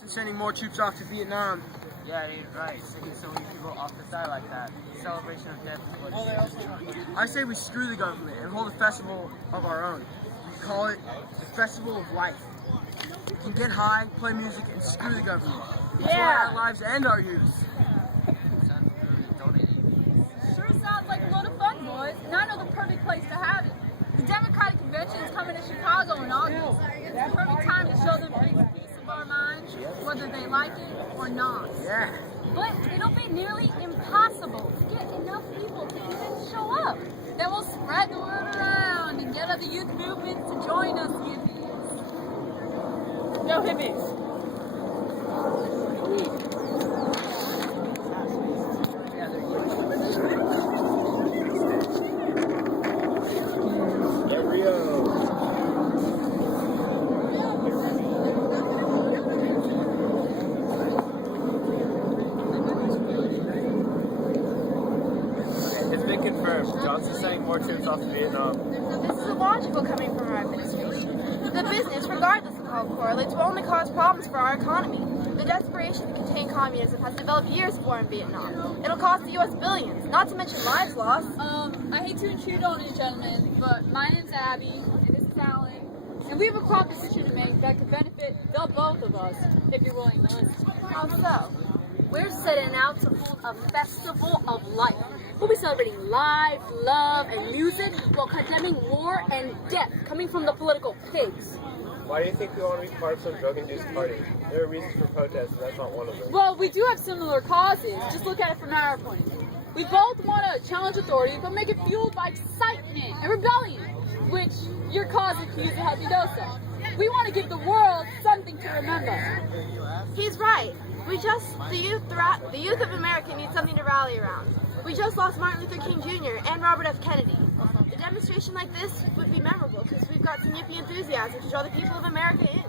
since sending more troops off to Vietnam. Yeah, you're right. Sending so many people off to die like that. Celebration of death is what it is. I say we screw the government and hold a festival of our own. We call it the Festival of Life. We can get high, play music, and screw the government. Enjoy our lives and our youth. Sure sounds like a lot of fun, boys, and I know the perfect place to have it. The Democratic Convention is coming to Chicago in August. It's the perfect time to show them free piece of our minds, whether they like it or not. Yeah. But it'll be nearly impossible to get enough people to even show up. Then we'll spread the word around and get other youth movements to join us, hippies. Go hippies! It's been confirmed. Johnson's sending more troops off to Vietnam. This is illogical coming from our administration. The business, regardless of how it correlates, will only cause problems for our economy. The desperation to contain communism has developed years before in Vietnam. It'll cost the U.S. billions, not to mention lives lost. I hate to intrude on you, gentlemen, but my name's Abby, and this is Alan, and we have a proposition to make that could benefit the both of us, if you're willing to listen. How so? We're setting out to hold a festival of life. We'll be celebrating life, love, and music while condemning war and death coming from the political pigs. Why do you think we want to be part of some drug-induced party? There are reasons for protest, and that's not one of them. Well, we do have similar causes. Just look at it from our point of view. We both want to challenge authority, but make it fueled by excitement and rebellion, which your cause could use a healthy dose of. We want to give the world something to remember. He's right. The youth of America need something to rally around. We just lost Martin Luther King Jr. and Robert F. Kennedy. A demonstration like this would be memorable because we've got some yippie enthusiasm to draw the people of America in.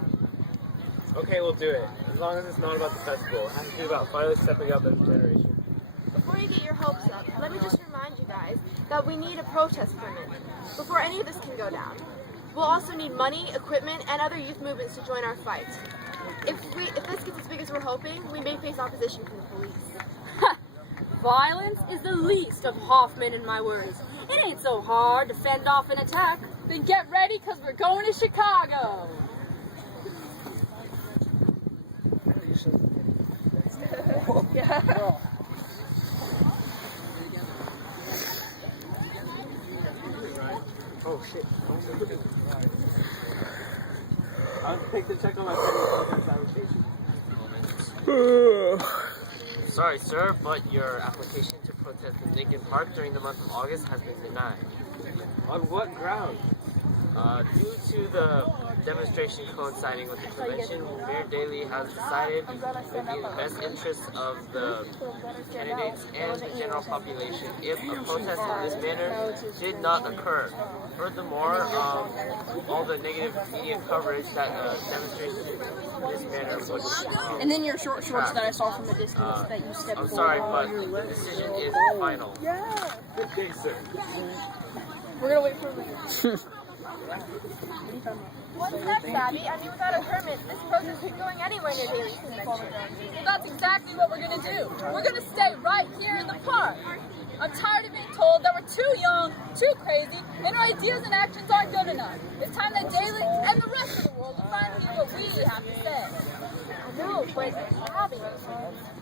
Okay, we'll do it. As long as it's not about the festival. It has to be about finally stepping up as a generation. Before you get your hopes up, let me just remind you guys that we need a protest permit before any of this can go down. We'll also need money, equipment, and other youth movements to join our fight. If this gets as big as we're hoping, we may face opposition from the police. Violence is the least of Hoffman and my worries. It ain't so hard to fend off an attack. Then get ready, because we're going to Chicago. Oh shit. I'll take the check on my Sorry, sir, but your application to protest in Lincoln Park during the month of August has been denied. On what ground? Due to the demonstration coinciding with the convention, Mayor Daley has decided it would be in the best interests of the candidates and the general population if a protest in this manner did not occur. Furthermore, all the negative media coverage that demonstrations in this manner would... And then your short shorts that I saw from a distance that you stepped I'm forward. sorry, but the decision is final. Yeah. Good day, sir. We're gonna wait for the What's next, Abby? I mean, without a permit, this protest isn't going anywhere near Daley's convention. Well, that's exactly what we're going to do. We're going to stay right here in the park. I'm tired of being told that we're too young, too crazy, and our ideas and actions aren't good enough. It's time that Daley and the rest of the world will finally hear what we have to say. I know, but Abby,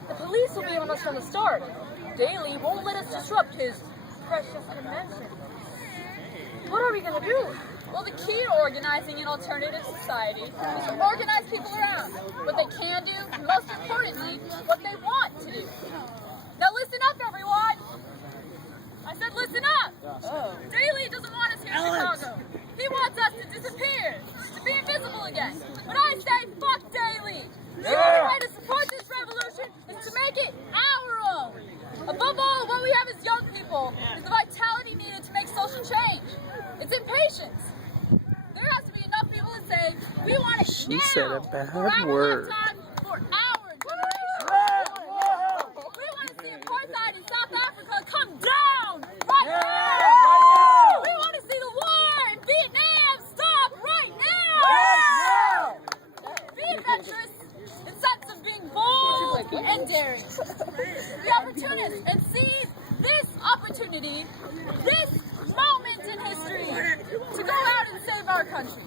the police will be on us from the start. Daley won't let us disrupt his precious convention. What are we gonna do? Well, the key to organizing an alternative society is to organize people around what they can do, and most importantly, what they want to do. Now listen up, everyone! I said listen up! Daley doesn't want us here in Chicago. He wants us to disappear, to be invisible again. But I say fuck Daley! The only way to support this revolution is to make it our own. Above all, what we have as young people is the vitality needed to make social change. It's impatience. There has to be enough people to say, we want it now. She said a bad for our word. lifetime, for our generation. We want to see apartheid in South Africa come down right now. We want to see the war in Vietnam stop right now. Be adventurous and sense of being bold and daring. Be opportunists and seize this opportunity, this moment in history, to go out and save our country.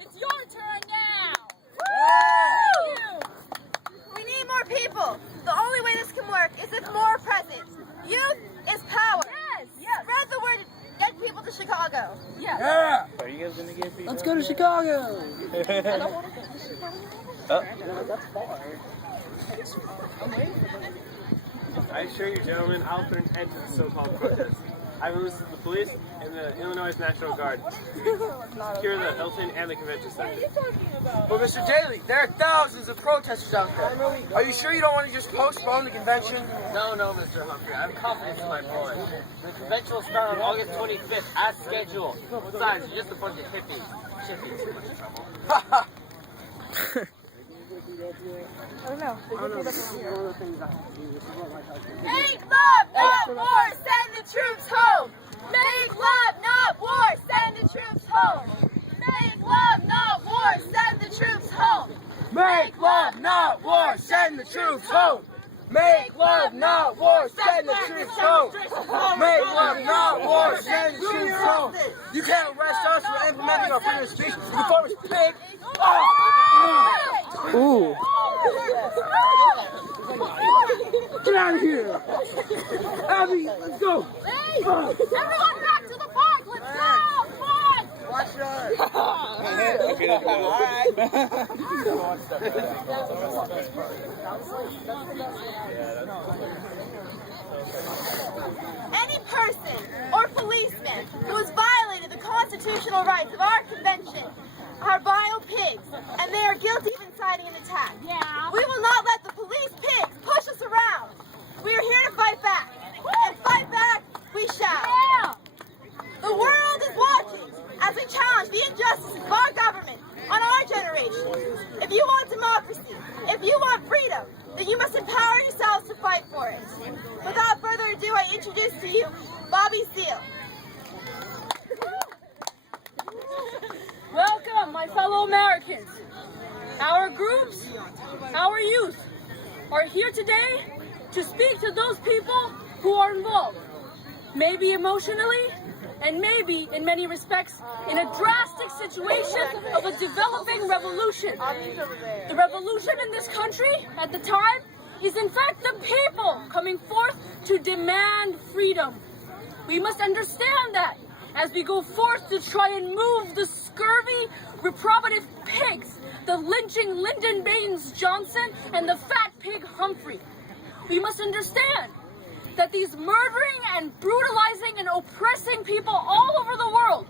It's your turn now. Thank you. We need more people. The only way this can work is if more are present. Youth is power. Yes. Spread the word. Get people to Chicago. Yes. Yeah. Are you guys gonna get people? Let's go to Chicago. I assure you, gentlemen, I'll put an end to the so-called protest. I've enlisted the police and the Illinois National Guard to secure the Hilton and the convention center. But Mr. Daly, there are thousands of protesters out there. Are you sure you don't want to just postpone the convention? No, Mr. Humphrey. I have confidence in my boys. The convention will start on August 25th as scheduled. Besides, you're just a bunch of hippies. Shouldn't be too much trouble. Make love, not war. Send the troops home. Make love, not war. Send the troops home. Make love, not war. Send the troops home. Make love, not war. Send the troops home. Make love, not war. Send the troops home. Make love, not war. Send the troops home. You can't arrest us for implementing our freedom of speech. You can form a pig. Ooh. Get out of here. Abby, let's go. Hey, everyone back to the park. Let's go. Come on. Watch your Any person or policeman who has violated the constitutional rights of our convention are vile pigs, and they are guilty of inciting an attack. Yeah. We will not let the police pigs push us around. We are here to fight back, and fight back we shall. Yeah. The world is watching as we challenge the injustices of our government on our generation. If you want democracy, if you want freedom, then you must empower yourselves to fight for it. Without further ado, I introduce to you Bobby Seale. Welcome, my fellow Americans. Our groups, our youth, are here today to speak to those people who are involved, maybe emotionally, and maybe, in many respects, in a drastic situation of a developing revolution. The revolution in this country, at the time, is in fact the people coming forth to demand freedom. We must understand that as we go forth to try and move the scurvy, reprobative pigs, the lynching Lyndon Baines Johnson and the fat pig Humphrey. We must understand that these murdering and brutalizing and oppressing people all over the world,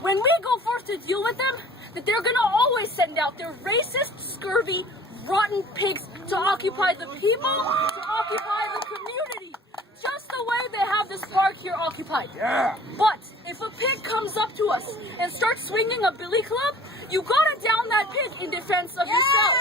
when we go forth to deal with them, that they're gonna always send out their racist, scurvy, rotten pigs to occupy the people, to occupy the community, just the way they have this park here occupied. Yeah. But if a pig comes up to us and starts swinging a billy club, you gotta down that pig in defense of yourself.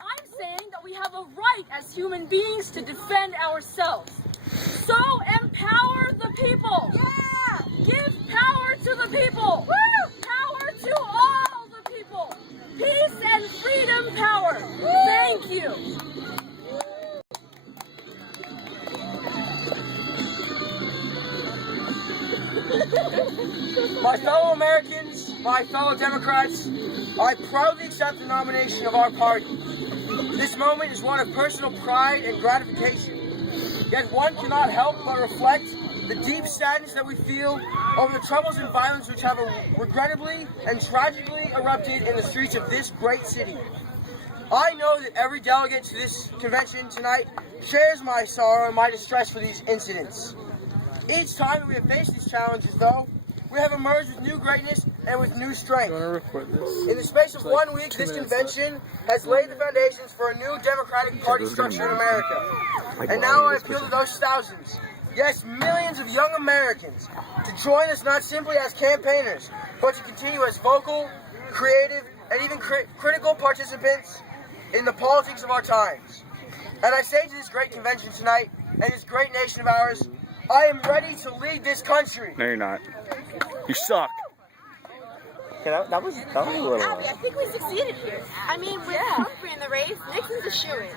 I'm saying that we have a right as human beings to defend ourselves. So empower the people. Yeah! Give power to the people. Woo! Power to all the people. Peace and freedom power. Thank you. My fellow Americans, my fellow Democrats, I proudly accept the nomination of our party. This moment is one of personal pride and gratification. Yet one cannot help but reflect the deep sadness that we feel over the troubles and violence which have regrettably and tragically erupted in the streets of this great city. I know that every delegate to this convention tonight shares my sorrow and my distress for these incidents. Each time that we have faced these challenges, though, we have emerged with new greatness and with new strength. In the space of 1 week, this convention has laid the foundations for a new Democratic Party structure in America. And now I appeal to those thousands, yes, millions of young Americans, to join us not simply as campaigners, but to continue as vocal, creative, and even critical participants in the politics of our times. And I say to this great convention tonight, and this great nation of ours, I am ready to lead this country. No, you're not. You suck. Okay, that was a little. Abby, I think we succeeded here. I mean, with Humphrey in the race, Nixon's a shoo-in.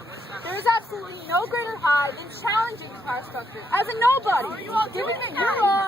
There is absolutely no greater high than challenging the power structure as a nobody. Given that you're all